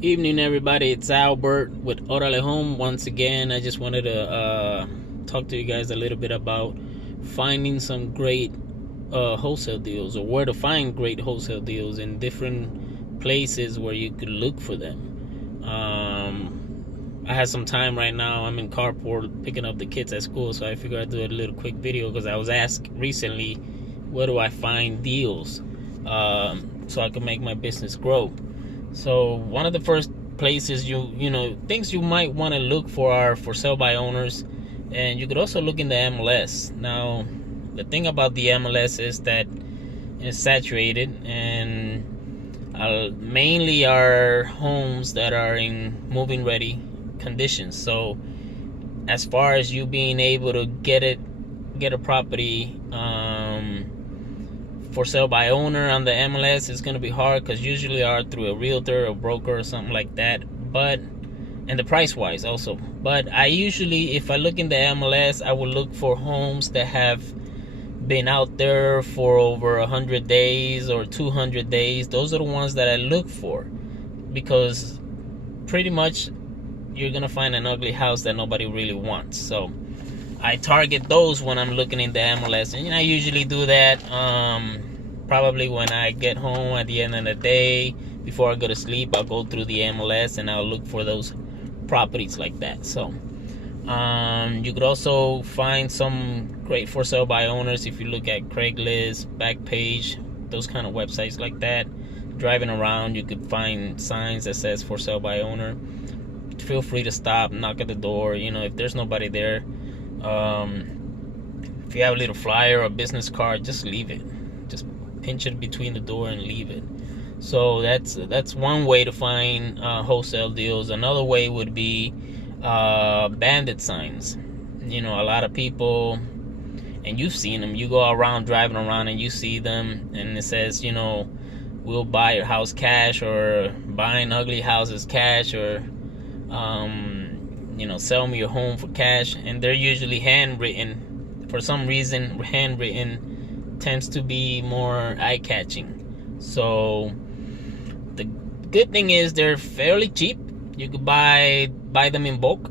Evening, everybody. It's Albert with Home. Once again, I just wanted to talk to you guys a little bit about finding some great wholesale deals, or where to find great wholesale deals in different places where you could look for them. I had some time right now. I'm in carport picking up the kids at school, so I figured I'd do a little quick video because I was asked recently, where do I find deals so I can make my business grow? So one of the first places things you might want to look for are for sale by owners, and you could also look in the MLS. Now, the thing about the MLS is that it's saturated, and mainly are homes that are in move-in ready conditions. So as far as you being able to get a property for sale by owner on the MLS, is going to be hard, because usually are through a realtor or broker or something like that, and the price wise also. But I usually, if I look in the MLS, I will look for homes that have been out there for over 100 days or 200 days. Those are the ones that I look for, because pretty much you're gonna find an ugly house that nobody really wants. So I target those when I'm looking in the MLS, and I usually do that probably when I get home at the end of the day. Before I go to sleep, I'll go through the MLS and I'll look for those properties like that. So you could also find some great for sale by owners if you look at Craigslist, Backpage, those kind of websites like that. Driving around, you could find signs that says for sale by owner. Feel free to stop, knock at the door. If there's nobody there, if you have a little flyer or a business card, just leave it. Just pinch it between the door and leave it. So that's one way to find wholesale deals. Another way would be bandit signs. A lot of people, and you've seen them, you go around driving around and you see them, and it says, we'll buy your house cash, or buying ugly houses cash, or sell me your home for cash. And they're usually handwritten. For some reason, handwritten tends to be more eye-catching. So the good thing is they're fairly cheap. You could buy them in bulk.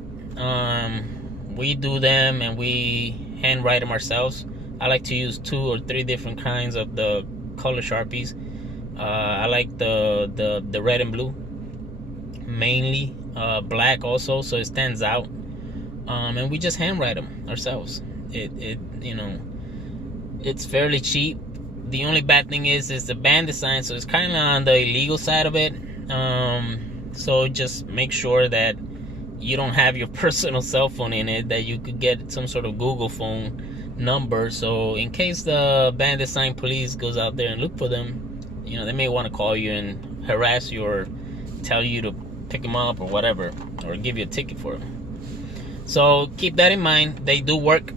We do them and we handwrite them ourselves. I like to use 2 or 3 different kinds of the color Sharpies. I like the red and blue mainly. Black also, so it stands out. And we just handwrite them ourselves. It's fairly cheap. The only bad thing is the bandit sign, so it's kind of on the illegal side of it. So just make sure that you don't have your personal cell phone in it, that you could get some sort of Google phone number. So in case the bandit sign police goes out there and look for them, they may want to call you and harass you, or tell you to pick them up or whatever, or give you a ticket for them. So keep that in mind. They do work,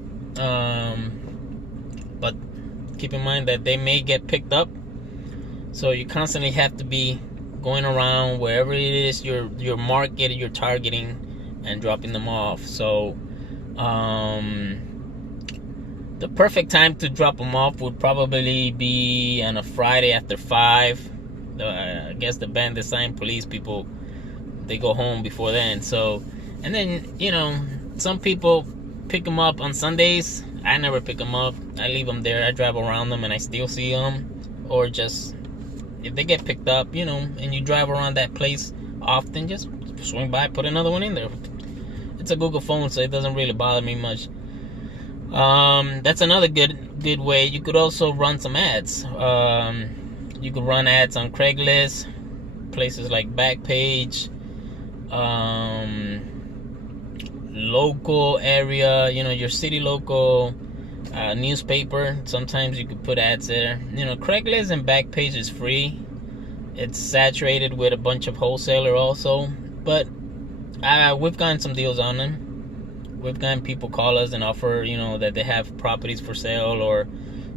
but keep in mind that they may get picked up. So you constantly have to be going around wherever it is your market you're targeting and dropping them off. So the perfect time to drop them off would probably be on a Friday after 5. I guess the bandit sign police people, they go home before then. So, and then some people pick them up on Sundays. I never pick them up. I leave them there. I drive around them and I still see them. Or just, if they get picked up, and you drive around that place often, just swing by, put another one in there. It's a Google phone, so it doesn't really bother me much. That's another good way. You could also run some ads. You could run ads on Craigslist, places like Backpage, local area, your city local newspaper. Sometimes you could put ads there. Craigslist and Backpage is free. It's saturated with a bunch of wholesaler also, but we've gotten some deals on them. We've gotten people call us and offer, that they have properties for sale, or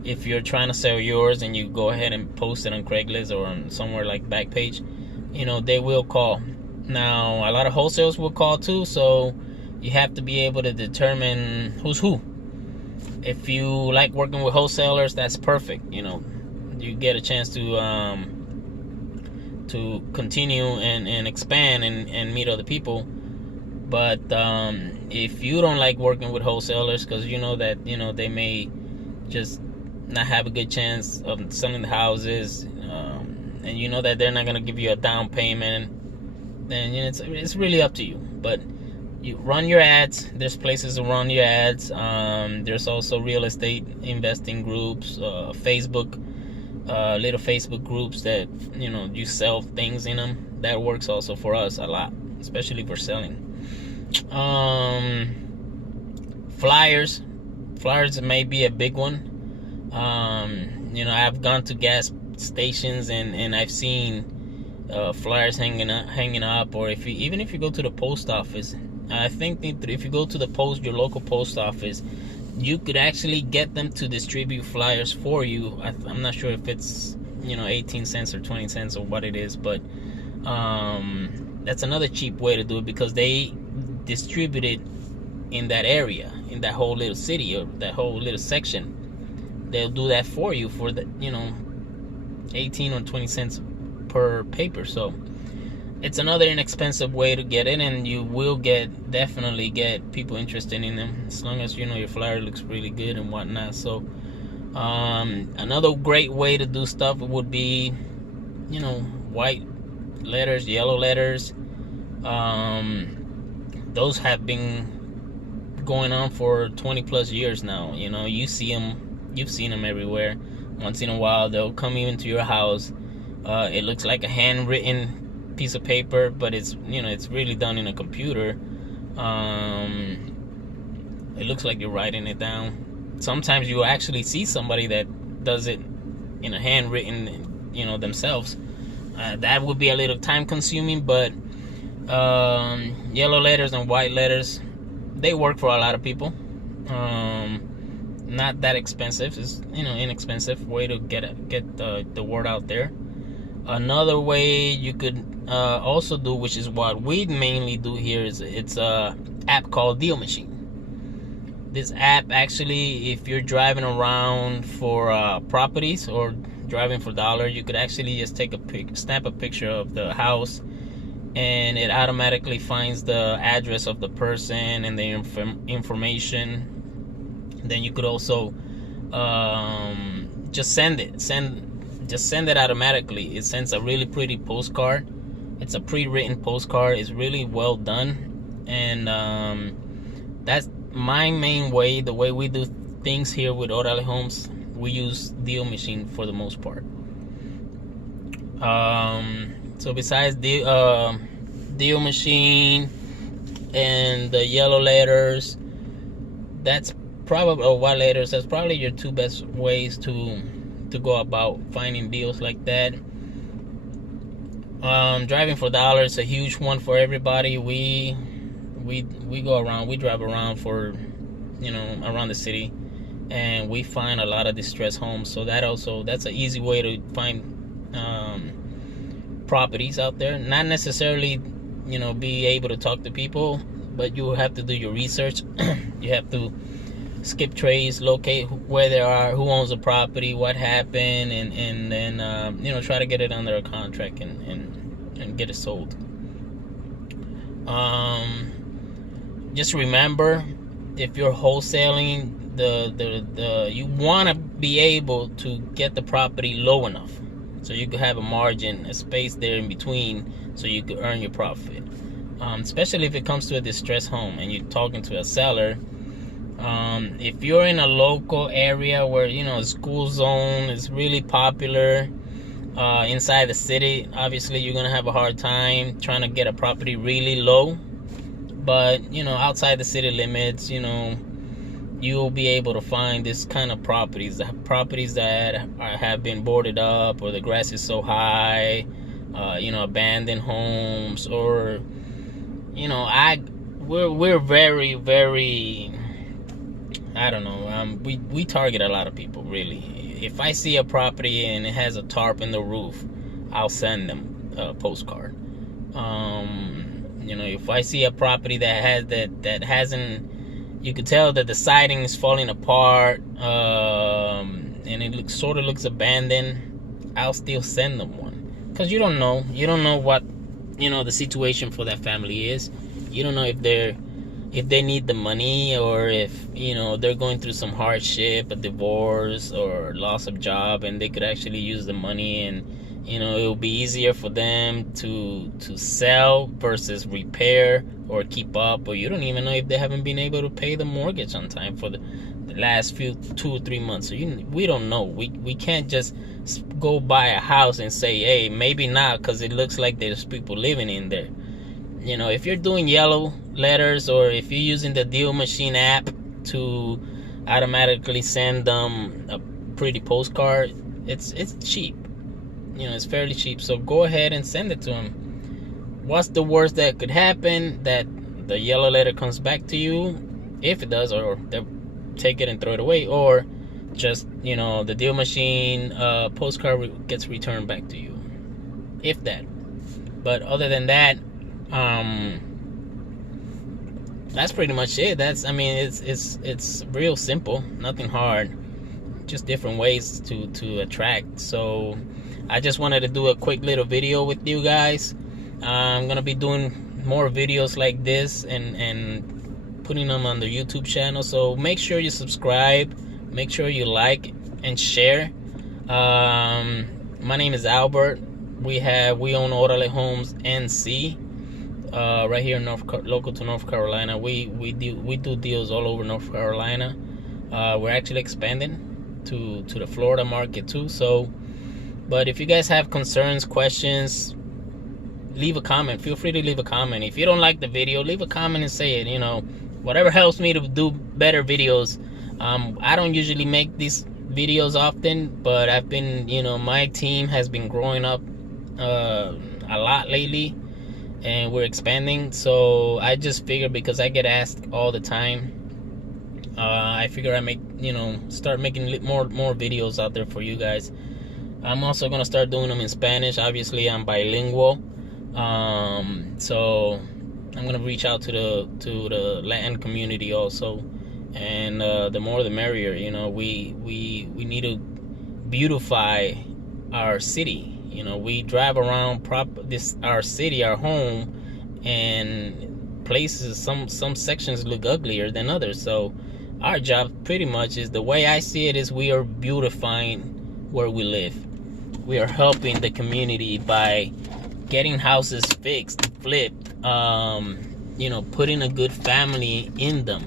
if you're trying to sell yours and you go ahead and post it on Craigslist or on somewhere like Backpage, they will call. Now, a lot of wholesalers will call too, so you have to be able to determine who's who. If you like working with wholesalers, that's perfect. You get a chance to continue and expand and meet other people. But if you don't like working with wholesalers, because you know that they may just not have a good chance of selling the houses, and you know that they're not going to give you a down payment, then it's really up to you. But you run your ads. There's places to run your ads. There's also real estate investing groups, Facebook, little Facebook groups that you sell things in them. That works also for us a lot, especially for selling. Flyers may be a big one. I've gone to gas stations and I've seen flyers hanging up, or if you go to the post office. I think if you go to your local post office, you could actually get them to distribute flyers for you. I'm not sure if it's 18 cents or 20 cents or what it is, but that's another cheap way to do it, because they distribute it in that area, in that whole little city or that whole little section. They'll do that for you for the 18 or 20 cents per paper. So it's another inexpensive way to get in, and you will definitely get people interested in them, as long as your flyer looks really good and whatnot. So another great way to do stuff would be white letters, yellow letters. Those have been going on for 20 plus years now. You've seen them everywhere. Once in a while they'll come even to your house. It looks like a handwritten piece of paper, but it's really done in a computer. It looks like you're writing it down. Sometimes you actually see somebody that does it in a handwritten themselves. That would be a little time consuming, but yellow letters and white letters, they work for a lot of people. Not that expensive. It's inexpensive way to get the word out there. Another way you could also do, which is what we mainly do here, is it's a app called Deal Machine. This app, actually, if you're driving around for properties or driving for dollar, you could actually just snap a picture of the house, and it automatically finds the address of the person and the information. Then you could also just send it automatically. It sends a really pretty postcard. It's a pre-written postcard. It's really well done, and that's my main way. The way we do things here with Orale Homes, we use Deal Machine for the most part. So besides the Deal Machine and the yellow letters, that's probably, or white letters, that's probably your two best ways to go about finding deals like that. Driving for dollars is a huge one for everybody. We go around, we drive around for around the city, and we find a lot of distressed homes. So that's an easy way to find properties out there. Not necessarily be able to talk to people, but you have to do your research. You have to skip trace, locate where they are, who owns the property, what happened, and then try to get it under a contract and get it sold. Just remember, if you're wholesaling, you want to be able to get the property low enough so you could have a margin, a space there in between, so you could earn your profit. Especially if it comes to a distressed home and you're talking to a seller. If you're in a local area where school zone is really popular, inside the city, obviously you're gonna have a hard time trying to get a property really low. But outside the city limits, you'll be able to find this kind of properties that have been boarded up, or the grass is so high, abandoned homes, or we're very, very, I don't know, we target a lot of people, really. If I see a property and it has a tarp in the roof, I'll send them a postcard. If I see a property that hasn't, you could tell that the siding is falling apart, and it looks abandoned, I'll still send them one. because you don't know what the situation for that family is. You don't know if they need the money, or if they're going through some hardship, a divorce or loss of job, and they could actually use the money, and it will be easier for them to sell versus repair or keep up. Or you don't even know if they haven't been able to pay the mortgage on time for the last 2 or 3 months. So we don't know. We can't just go buy a house and say, hey, maybe not, because it looks like there's people living in there. If you're doing yellow letters, or if you're using the deal machine app to automatically send them a pretty postcard, it's cheap. It's fairly cheap. So go ahead and send it to them. What's the worst that could happen? That the yellow letter comes back to you, if it does, or they'll take it and throw it away, or just the deal machine postcard gets returned back to you, if that. But other than that, that's pretty much it. It's real simple, nothing hard, just different ways to attract. So I just wanted to do a quick little video with you guys. I'm gonna be doing more videos like this and putting them on the YouTube channel. So make sure you subscribe, make sure you like and share. My name is Albert. We own ORALEHOMESNC. Right here in local to North Carolina. We do deals all over North Carolina. We're actually expanding to the Florida market too. So, but if you guys have concerns, questions, leave a comment. Feel free to leave a comment. If you don't like the video, leave a comment and say it. Whatever helps me to do better videos. I don't usually make these videos often, but I've been, my team has been growing up a lot lately, and we're expanding. So I just figured, because I get asked all the time, I figure I make start making more videos out there for you guys. I'm also gonna start doing them in Spanish. Obviously I'm bilingual, so I'm gonna reach out to the Latin community also, and the more the merrier. We need to beautify our city. We drive around our city, our home, and places, some sections look uglier than others. So our job pretty much is, the way I see it, is we are beautifying where we live. We are helping the community by getting houses fixed, flipped, putting a good family in them.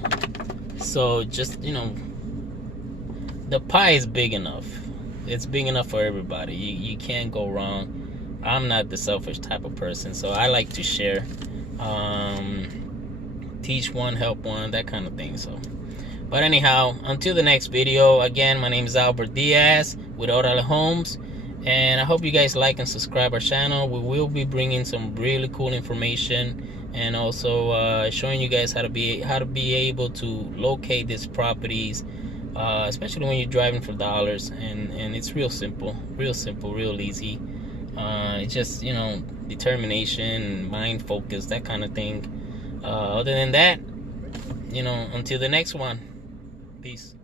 So just, the pie is big enough. It's big enough for everybody. You can't go wrong. I'm not the selfish type of person, so I like to share, teach one, help one, that kind of thing. So, but anyhow, until the next video, again, my name is Albert Diaz with Orale Homes, and I hope you guys like and subscribe our channel. We will be bringing some really cool information, and also showing you guys how to be able to locate these properties, especially when you're driving for dollars. And it's real simple, real easy. It's just determination, mind focus, that kind of thing. Other than that, until the next one, peace.